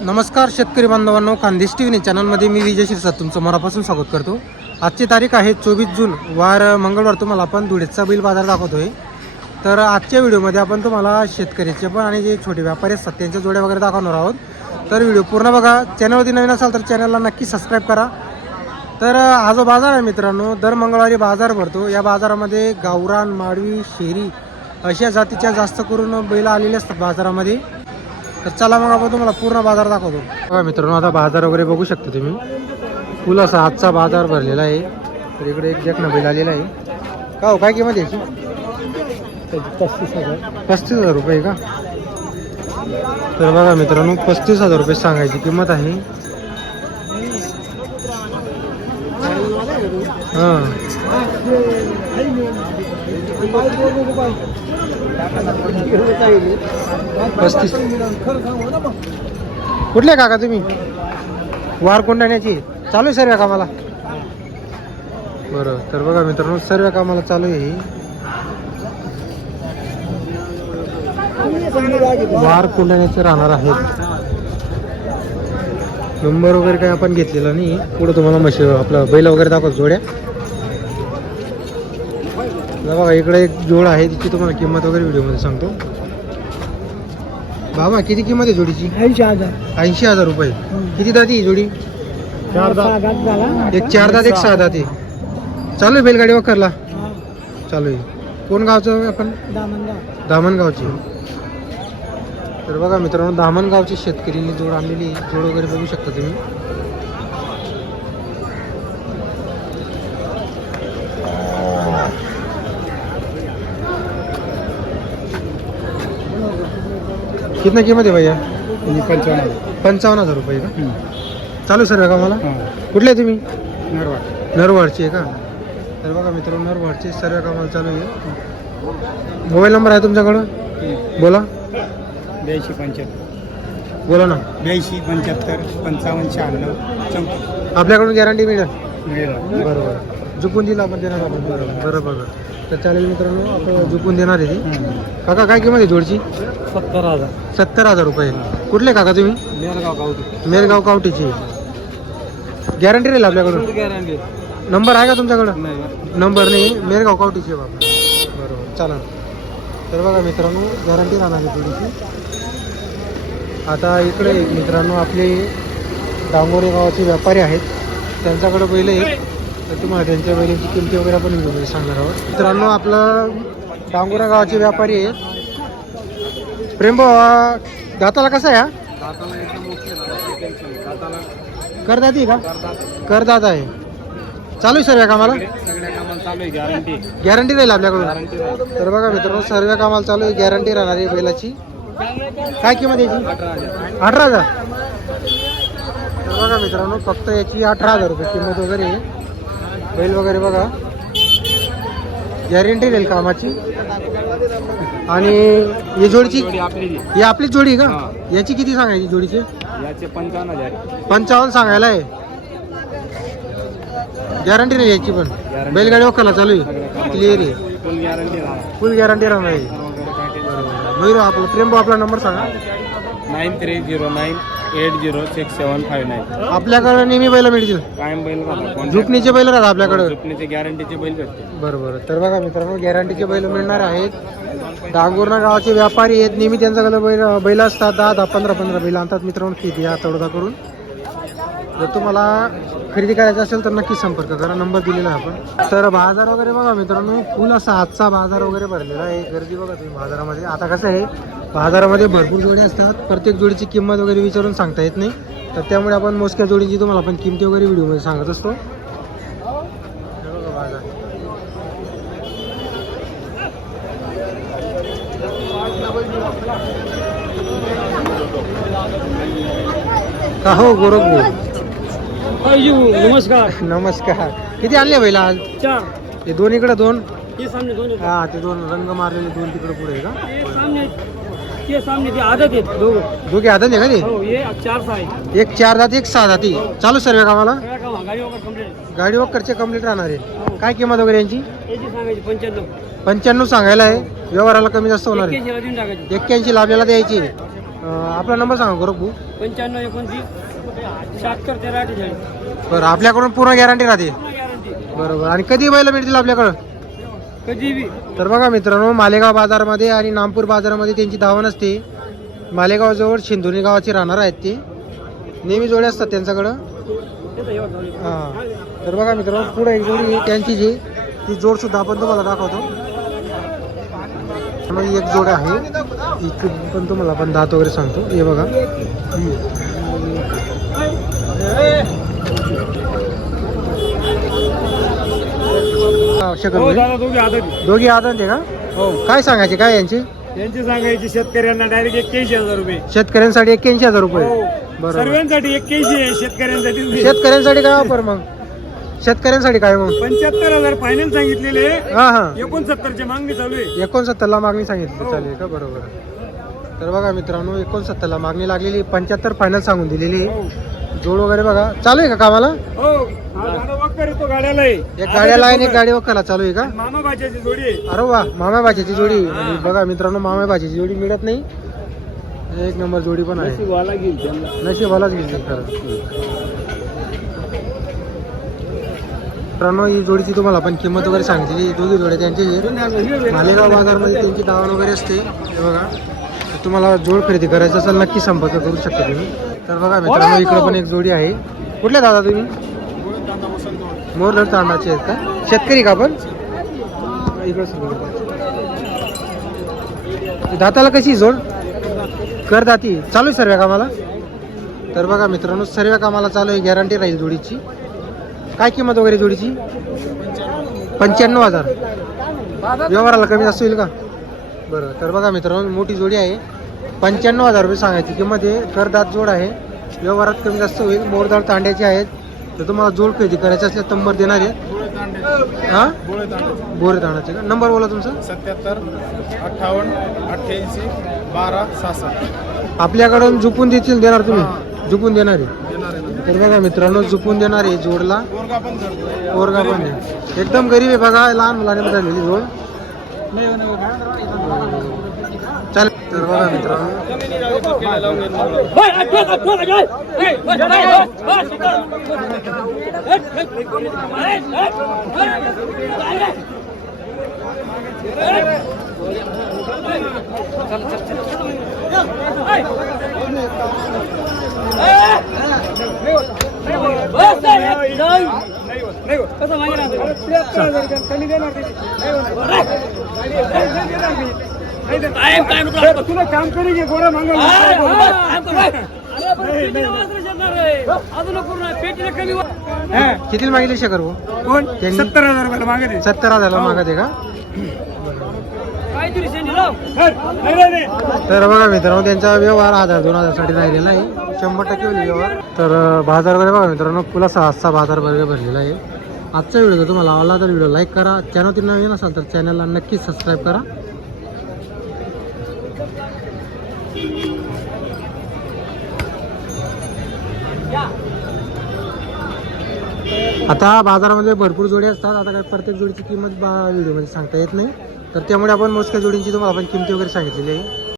नमस्कार शेतकरी बांधवांनो खानदेश टी व्ही चॅनलमध्ये मी विजय शिरसाट तुमचं मनापासून स्वागत करतो. आजची तारीख आहे चोवीस जून वार मंगळवार. तुम्हाला आपण धुळेचा बैल बाजार दाखवतोय. तर आजच्या व्हिडिओमध्ये आपण तुम्हाला शेतकऱ्याचे पण आणि जे छोटे व्यापारी असतात त्यांच्या जोड्या वगैरे दाखवणार आहोत. तर व्हिडिओ पूर्ण बघा. चॅनलवरती नवीन असाल तर चॅनलला नक्की सबस्क्राईब करा. तर हा जो बाजार आहे मित्रांनो दर मंगळवारी बाजार भरतो. या बाजारामध्ये गावरान माडवी शेरी अशा जातीच्या जास्त करून बैल आलेले असतात बाजारामध्ये. तर चला मग आपण तुम्हाला पूर्ण बाजार दाखवतो. बघा मित्रांनो आता बाजार वगैरे बघू शकता तुम्ही. फुल असा आजचा बाजार भरलेला आहे. तर इकडे एक जखना बैल आलेला आहे. का हो काय किंमत आहे याची? पस्तीस हजार पस्तीस हजार रुपये का? तर बघा मित्रांनो पस्तीस हजार रुपये सांगायची किंमत आहे. हां. पस्तीस. कुठले काका तुम्ही? वार कोंडाण्याची चालू आहे सर्व कामाला? बरं तर बघा मित्रांनो सर्व कामाला चालू आहे वार कोंडाण्याचे राहणार आहेत. नंबर वगैरे काही आपण घेतलेला नाही. पुढे तुम्हाला म्हशी आपलं बैल वगैरे दाखवतो जोड्या. बघा इकडे एक जोड आहे तिची तुम्हाला किंमत वगैरे व्हिडिओमध्ये सांगतो. बाबा किती किंमत आहे जोडीची? ऐंशी हजार. ऐंशी हजार रुपये. किती दाती ही जोडी? एक चार दात एक सहा दाती चालू आहे बैलगाडी वखरला चालू आहे. कोण गावचं आपण? दामनगाव. दामणगावची तर बघा मित्रांनो दामणगावची शेतकरीने जोड आणलेली जोड वगैरे बघू शकता तुम्ही. कितना किंमत आहे भैया? पंचावन्न पंचावन्न हजार रुपये का? चालू सर का मला? कुठले आहे तुम्ही? नरवाडची आहे का? तर बघा मित्रांनो नरवाडची सर्व कामाला चालू आहे. मोबाईल नंबर आहे तुमच्याकडं? बोला. ब्याऐंशी पंच्याहत्तर. बोला ना. ब्याऐंशी पंच्याहत्तर पंचावन्न शहाण्णव चौतीस. आपल्याकडून गॅरंटी मिळेल. मिळेल. बरोबर. झुकून दिलं आपण देणार आपण. बरोबर. बरोबर. बरोबर तर चालेल मित्रांनो आपण झुकून देणार आहे ती. काका काय किंमत आहे जोडची? सत्तर हजार. सत्तर हजार रुपये. कुठले काका तुम्ही? मेरगाव गावठी. मेरगाव कावटीची गॅरंटी राहील आपल्याकडून? गॅरंटी नंबर आहे का तुमच्याकडं? नाही. नंबर नाही. मेरगाव कावटीची आहे बाबा बरोबर. चालेल. तर बघा मित्रांनो गॅरंटी राहणार आहे थोडीशी. आता इकडे एक मित्रांनो आपले डांगोरे गावाचे व्यापारी आहेत. त्यांच्याकडे बैल तर तुम्हाला त्यांच्या बैलांची किमती वगैरे आपण व्हिडिओमध्ये सांगणार आहोत. मित्रांनो आपलं डांगोरा गावाचे व्यापारी आहेत. प्रेम भाऊ दाताला कसा आहे हा? करदाती आहे का? करदात आहे. चालू आहे सर्व कामाला? गॅरंटी राहील आपल्याकडून. तर बघा मित्रांनो सर्व कामाला चालू आहे गॅरंटी राहणार आहे बैलाची. काय किंमत याची? अठरा हजार. तर बघा मित्रांनो फक्त याची अठरा हजार रुपये किंमत वगैरे आहे. बैल वगैरे बघा. गॅरंटी राहील कामाची. आणि ही जोडीची. ही आपलीच जोडी आहे का. याची किती सांगायची जोडीची? पंचावन्न सांगायला आहे. गॅरंटी नाही याची पण. बैलगाडी वखाला चालू आहे. क्लिअर आहे. फुल गॅरंटी राहणार. फुल गॅरंटी राहणार आहे. मयूर आपला प्रेम भाऊ आपला नंबर सांगा। Nine three zero nine eight zero six seven five nine आपल्याकडे नेहमी बैल मिळतील? कायम बैल झुकणीचे बैल राहतात आपल्याकडे? झुकणीचे गॅरंटीचे बैल भेटते बरोबर तर बघा मित्रांनो गॅरंटीचे बैल मिळणार आहेत. डांगुर्णा गावाचे व्यापारी आहेत. नेहमी त्यांच्याकडे बैल बैल असतात. दहा दहा पंधरा पंधरा बैल आणतात मित्रांनो. किती? तोडगा करून. जर तुम्हाला खरेदी करायचं असेल तर नक्की संपर्क करा. नंबर दिलेला आहे आपण. तर बाजार वगैरे बघा मित्रांनो फुल असा आजचा बाजार वगैरे भरलेला आहे. गर्दी बघा तुम्ही बाजारामध्ये. आता कसं आहे बाजारामध्ये भरपूर जोडी असतात. प्रत्येक जोडीची किंमत वगैरे विचारून सांगता येत नाही. तर त्यामुळे आपण मोजक्या जोडीची तुम्हाला आपण किमती वगैरे व्हिडिओमध्ये सांगत असतो. हो गोरखपूर बाजार का हो गोरख भाऊ नमस्कार. नमस्कार. किती आणले बैला आज? चार. हे दोन इकडे दोन? सामने दोन हा ते दोन रंग मारलेले दोन तिकडे पुढे आहे का? सामने ते आदत आहेत दोघं. दोघे हातात आहे का ते? हो चार सहा एक चार दाती एक सहा दाती चालू सर्व कामाला सगळ्या कामा गाडी वगैरे कंप्लीट गाडी वगैरेचे कंप्लीट राहणार आहे. काय किंमत वगैरे यांची? याची सांगायची पंच्याण्णव. पंच्याण्णव सांगायला आहे. व्यवहाराला कमी जास्त होणार आहे. एक्क्याऐंशीला देऊन टाकायची. एक्क्याऐंशी लाभलेला द्यायची अं, आपला नंबर सांगा भाऊ पंच्याण्णव एकोणतीस. शहात्तर तेरा अठ्ठेचाळीस बरं आपल्याकडून पूर्ण गॅरंटी राहते? बरोबर. आणि कधी बैल मिळतील आपल्याकडं? कधी बी. तर बघा मित्रांनो मालेगाव बाजारामध्ये आणि नामपूर बाजारामध्ये त्यांची धावण असते. मालेगावजवळ शिंदोरी गावाचे राहणार आहेत ते. नेहमी जोडे असतात त्यांच्याकडं. हां. तर बघा मित्रांनो पुढे एक जोडी आहे त्यांची जी. ती जोड सुद्धा आपण तुम्हाला दाखवतो. एक जोड आहे. इथे पण तुम्हाला आपण दात वगैरे सांगतो. हे बघा. हा, शकल हो. दादा दोघे आदत दोघी आदत आहे का? हो. काय सांगायचे काय यांची? यांची सांगायची शेतकऱ्यांना डायरेक्ट एक्क्याऐंशी हजार रुपये. शेतकऱ्यांसाठी एक्क्याऐंशी हजार रुपये. हो. बरोबर. सर्वांसाठी एक्क्याऐंशी आहे शेतकऱ्यांसाठी शेतकऱ्यांसाठी काय ऑफर मग? शेतकऱ्यांसाठी काय मग? पंच्याहत्तर हजार फायनल सांगितलेले हा हा. एकोणसत्तरची मागणी चालू आहे. एकोणसत्तरला मागणी सांगितली हो. चालेल का? बरोबर. तर बघा मित्रांनो एकोणसत्तरला मागणी लागलेली पंच्याहत्तर फायनल सांगून दिलेली. हो. जोड वगैरे बघा. चालू आहे का कामाला? हो. हा दादा येतो गाड्याला. एक गाड्याला आहे आणि एक गाडी वक्काला चालू आहे का? मामा भाच्याची जोडी आहे. अरे वा मामा भाच्याची जोडी. बघा मित्रांनो मामा भाच्याची जोडी मिळत नाही. एक नंबर जोडी पण आहे. नशिबवाला घेईल त्यांना. नशिबालाच घेतली खरं. मित्रांनो ही जोडीची तुम्हाला आपण किंमत वगैरे सांगितली दोघी जोड्या त्यांची आहेत. मालेगाव बाजारमध्ये त्यांची दावण वगैरे असते. हे बघा. तर तुम्हाला जोड खरेदी करायचं असेल नक्की संपर्क करू शकता तुम्ही. तर बघा मित्रांनो इकडे पण एक जोडी आहे. कुठल्या दादा तुम्ही? मोरधर तांदळाचे आहेत का? शेतकरी का आपण? इकडे दाताला कशी जोड? कर दाती. चालू आहे सर्व कामाला? तर बघा मित्रांनो सर्व कामाला चालू आहे गॅरंटी राहील जोडीची. काय किंमत वगैरे जोडीची? पंच्याण्णव हजार. व्यवहाराला कमी जास्त होईल का? बरं तर बघा मित्रांनो मोठी जोडी आहे. पंच्याण्णव हजार रुपये सांगायची किंमत आहे. करदात जोड आहे. व्यवहारात कमी जास्त होईल. मोरदाळ तांड्याचे आहेत. तर तुम्हाला जोड खरेदी करायचे असल्यास नंबर देणार आहे. हां? बोरे तांड्याचे का? नंबर बोला तुमचा. सत्याहत्तर अठ्ठावन्न अठ्ठ्याऐंशी बारा सहासष्ट. आपल्याकडून झुपून देतील देणार तुम्ही. झुपून देणार आहे. तर बघा मित्रांनो झुपून देणार आहे जोडला. पोरगा पण एकदम गरीब आहे बघा लहान मुलाने झालेली जोड. चालेल तर बघा मित्रांनो तुला काम करी घे गोळा मागा किती मागितले शेखर भाऊ? कोण? त्यांनी- सत्तर हजार रुपयाला मागत सत्तर हजारला मागत आहे का? तर बघा मित्रांनो त्यांचा व्यवहार हजार दोन हजारसाठी राहिलेला आहे. शंभर टक्के व्यवहार. तर बाजार वगैरे बघा मित्रांनो पुला सहा सहा बाजार वगैरे भरलेला आहे. आजचा व्हिडिओ जर तुम्हाला आवडला तर व्हिडिओ लाईक करा. चॅनल नवीन असाल तर चॅनलला नक्कीच सबस्क्राईब करा. आता बाजारामध्ये भरपूर जोडी असतात. आता काय प्रत्येक जोडीची किंमत बा व्हिडिओमध्ये सांगता येत नाही. तर त्यामुळे आपण मोजक्या जोडींची तुम्हाला आपण किमती वगैरे सांगितलेली आहे.